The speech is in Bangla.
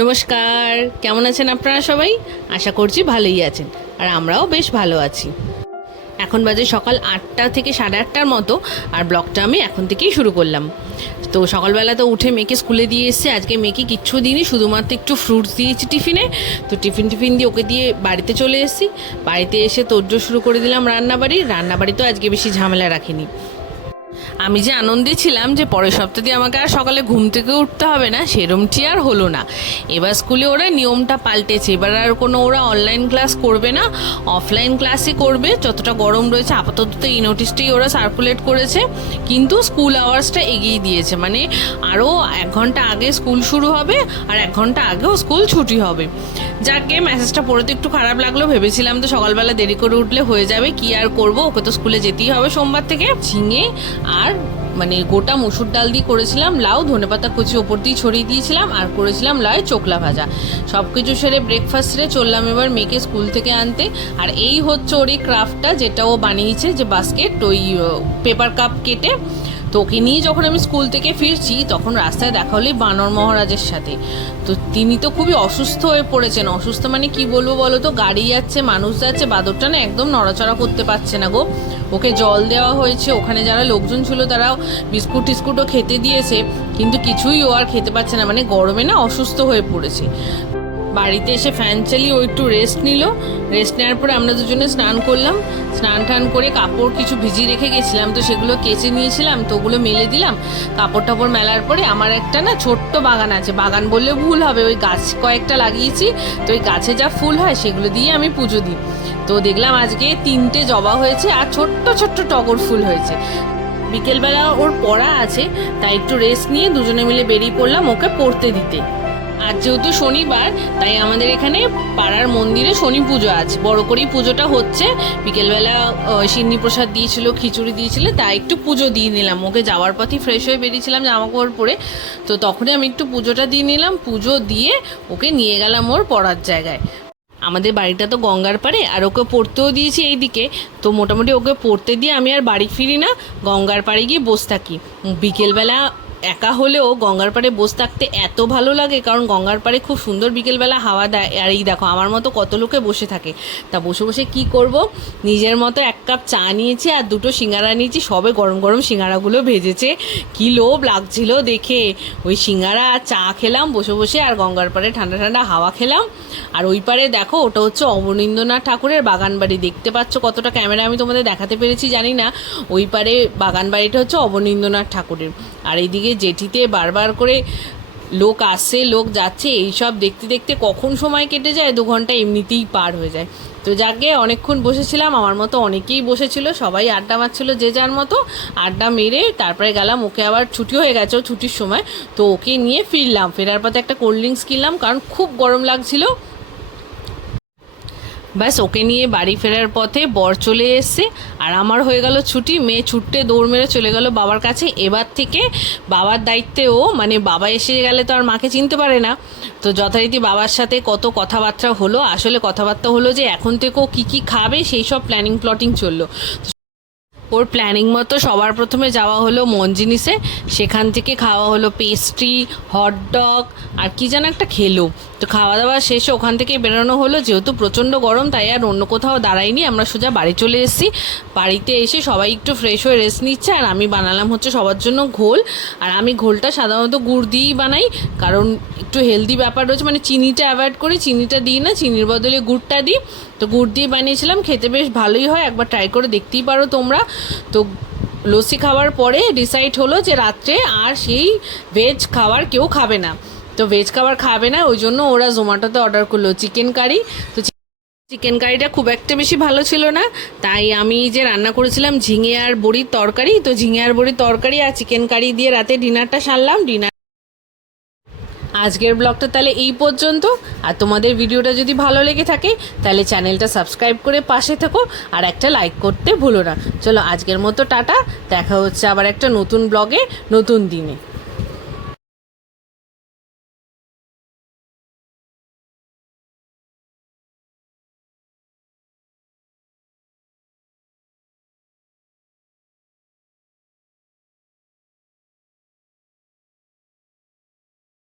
নমস্কার, কেমন আছেন আপনারা সবাই? আশা করছি ভালোই আছেন, আর আমরাও বেশ ভালো আছি। এখন বাজে সকাল আটটা থেকে সাড়ে আটটার মতো, আর ব্লগটা আমি এখন থেকেই শুরু করলাম। তো সকালবেলা তো উঠে মেয়েকে স্কুলে দিয়ে এসছে, আজকে মেয়েকে কিচ্ছু দিইনি, শুধুমাত্র একটু ফ্রুটস দিয়েছি টিফিনে। তো টিফিন টিফিন দিয়ে ওকে দিয়ে বাড়িতে চলে এসেছি। বাড়িতে এসে তোরজো শুরু করে দিলাম রান্নাবাড়ি। রান্নাবাড়ি তো আজকে বেশি ঝামেলা রাখিনি। আমি যে আনন্দে ছিলাম যে পরের সপ্তাহ দিয়ে আমাকে আর সকালে ঘুম থেকে উঠতে হবে না সেরমটি আর হলো না। এবার স্কুলে ওরা নিয়মটা পাল্টেছে। এবার আর কোনো ওরা অনলাইন ক্লাস করবে না অফলাইন ক্লাসই করবে। যতটা গরম রয়েছে, আপাতত এই নোটিশটাই ওরা সার্কুলেট করেছে। কিন্তু স্কুল আওয়ার্সটা এগিয়ে দিয়েছে। মানে আরও এক ঘণ্টা আগে স্কুল শুরু হবে আর এক ঘণ্টা আগেও স্কুল ছুটি হবে। যাকে মেসেজটা পড়ে তো একটু খারাপ লাগল। ভেবেছিলাম তো সকালবেলা দেরি করে উঠলে হয়ে যাবে। কি আর করব? ওকে তো স্কুলে যেতেই হবে সোমবার থেকে। ঝিঙে আর মানে গোটা মুসুর ডাল দিয়ে করেছিলাম, লাউ, ধনেপাতা কুচি ওপর দিয়ে ছড়িয়ে দিয়েছিলাম আর করেছিলাম লাউ চোকলা ভাজা। সব কিছু সেরে ব্রেকফাস্ট সেরে চললাম এবার মেয়েকে স্কুল থেকে আনতে। আর এই হচ্ছে ওর এই ক্রাফটটা যেটা ও বানিয়েছে যে বাস্কেট ওই পেপার কাপ কেটে তো ওকে নিয়ে যখন আমি স্কুল থেকে ফিরছি, তখন রাস্তায় দেখা হলোই বানর মহারাজের সাথে। তো তিনি তো খুবই অসুস্থ হয়ে পড়েছেন। অসুস্থ মানে কি বলব বলো তো? গাড়ি যাচ্ছে, মানুষ যাচ্ছে, বাদরটা না একদম নড়াচড়া করতে পারছে না গো। ওকে জল দেওয়া হয়েছে, ওখানে যারা লোকজন ছিল তারাও বিস্কুট টিস্কুটও খেতে দিয়েছে, কিন্তু কিছুই ও আর খেতে পারছে না। মানে গরমে না অসুস্থ হয়ে পড়েছে। বাড়িতে এসে ফ্যান চালিয়ে ও একটু রেস্ট নিল। রেস্ট নেওয়ার পরে আমরা দুজনে স্নান করলাম। স্নান টান করে কাপড় কিছু ভিজিয়ে রেখে গেছিলাম, তো সেগুলো কেচে নিয়েছিলাম, তো ওগুলো মেলে দিলাম। কাপড় টাপড় মেলার পরে আমার একটা না ছোট্ট বাগান আছে। বাগান বললে ভুল হবে, ওই গাছ কয়েকটা লাগিয়েছি, তো ওই গাছে যা ফুল হয় সেগুলো দিয়ে আমি পুজো দিই। তো দেখলাম আজকে তিনটে জবা হয়েছে আর ছোট্ট ছোট্ট টগর ফুল হয়েছে। বিকেলবেলা ওর পড়া আছে, তাই একটু রেস্ট নিয়ে দুজনে মিলে বেরিয়ে পড়লাম ওকে পড়তে দিতে। আজ যেহেতু শনিবার, তাই আমাদের এখানে পাড়ার মন্দিরে শনি পুজো আছে। বড় করেই পুজোটা হচ্ছে। বিকেলবেলা সিন্নি প্রসাদ দিয়েছিল, খিচুড়ি দিয়েছিল, তাই একটু পুজো দিয়ে নিলাম। ওকে যাওয়ার পথেই ফ্রেশ হয়ে বেরিয়েছিলাম জামা কাপড় পরে। তো তখনই আমি একটু পুজোটা দিয়ে নিলাম, পুজো দিয়ে ওকে নিয়ে গেলাম ওর পড়ার জায়গায়। আমাদের বাড়িটা তো গঙ্গার পাড়ে, আর ওকে পড়তেও দিয়েছি এই দিকে তো মোটামুটি ওকে পড়তে দিয়ে আমি আর বাড়ি ফিরি না, গঙ্গার পাড়ে গিয়ে বসে থাকি। বিকেলবেলা একা হলেও গঙ্গার পাড়ে বসে থাকতে এত ভালো লাগে, কারণ গঙ্গার পাড়ে খুব সুন্দর বিকেলবেলা হাওয়া দেয়। আর এই দেখো, আমার মতো কত লোকে বসে থাকে। তা বসে বসে কি করব? নিজের মতো এক কাপ চা নিয়েছি আর দুটো সিঙ্গারা নিয়েছি, সবে গরম গরম সিঙ্গারাগুলো ভেজেছে। কি লোভ লাগছিল দেখে। ওই সিঙ্গারা আর চা খেলাম, বসে বসে আর গঙ্গার পাড়ে ঠান্ডা ঠান্ডা হাওয়া খেলাম। আর ওই পারে দেখো, ওটা হচ্ছে অবনীন্দ্রনাথ ঠাকুরের বাগান বাড়ি দেখতে পাচ্ছ কতটা ক্যামেরা আমি তোমাদের দেখাতে পেরেছি, জানি না। ওই পারে বাগান বাড়িটা হচ্ছে অবনীন্দ্রনাথ ঠাকুরের। আর এইদিকে জেঠিতে বারবার করে লোক আসছে লোক যাচ্ছে, এইসব দেখতে দেখতে কখন সময় কেটে যায়? দু ঘণ্টা এমনিতেই পার হয়ে যায়। তো যাকে অনেকক্ষণ বসেছিলাম, আমার মতো অনেকেই বসেছিল, সবাই আড্ডা মারছিল যে যার মতো, আড্ডা মেরে তারপরে গেলাম, ওকে আবার ছুটি হয়ে গেছে ছুটির সময়, তো ওকে নিয়ে ফিরলাম। ফেরার পথে একটা কোল্ড ড্রিঙ্কস কিনলাম, কারণ খুব গরম লাগছিল। ব্যাস, ওকে নিয়ে বাড়ি ফেরার পথে বর চলে এসছে। আর আমার হয়ে গেল ছুটি, মেয়ে ছুটতে দৌড় মেরে চলে গেল বাবার কাছে। এবার থেকে বাবার দায়িত্বে ও মানে বাবা এসে গেলে তো আর মাকে চিনতে পারে না। তো যথারীতি বাবার সাথে কত কথাবার্তা হলো। আসলে কথাবার্তা হলো যে, এখন থেকে ও কী কী খাবে, সেই সব প্ল্যানিং প্লটিং চলল। ওর প্ল্যানিং মতো সবার প্রথমে যাওয়া হলো মঞ্জিনিসে, সেখান থেকে খাওয়া হলো পেস্ট্রি হটডগ আর কি যেন একটা খেলো। তো খাওয়া দাওয়া শেষে ওখান থেকে বেরোনো হলো, যেহেতু প্রচণ্ড গরম, তাই আর অন্য কোথাও দাঁড়াইনি আমরা সোজা বাড়ি চলে এসেছি। বাড়িতে এসে সবাই একটু ফ্রেশ হয়ে রেস্ট নিচ্ছে আর আমি বানালাম হচ্ছে সবার জন্য ঘোল। আর আমি ঘোলটা সাধারণত গুড় দিয়েই বানাই, কারণ একটু হেলদি ব্যাপার রয়েছে মানে চিনিটা অ্যাভয়েড করি, চিনিটা দিই না, চিনির বদলে গুড়টা দিই। তো গুড় দিয়ে বানিয়েছিলাম, খেতে বেশ ভালোই হয়, একবার ট্রাই করে দেখতেই পারো তোমরা। তো লস্যি খাওয়ার পরে ডিসাইড হলো যে রাত্রে আর সেই ভেজ খাবার কেউ খাবে না। তো ভেজ খাবার খাবে না, ওই জন্য ওরা জোম্যাটোতে অর্ডার করল চিকেন কারি তো চিকেন কারিটা খুব একটা বেশি ভালো ছিল না, তাই আমি যে রান্না করেছিলাম ঝিঙে আর বড়ির তরকারি। তো ঝিঙে আর বড়ির তরকারি আর চিকেন কারি দিয়ে রাতে ডিনারটা সারলাম। ডিনার আজকের ব্লগটা তাহলে এই পর্যন্ত। আর তোমাদের ভিডিওটা যদি ভালো লেগে থাকে, তাহলে চ্যানেলটা সাবস্ক্রাইব করে পাশে থাকো আর একটা লাইক করতে ভুলো না। চলো আজকের মতো টাটা, দেখা হচ্ছে আবার একটা নতুন ব্লগে, নতুন দিনে।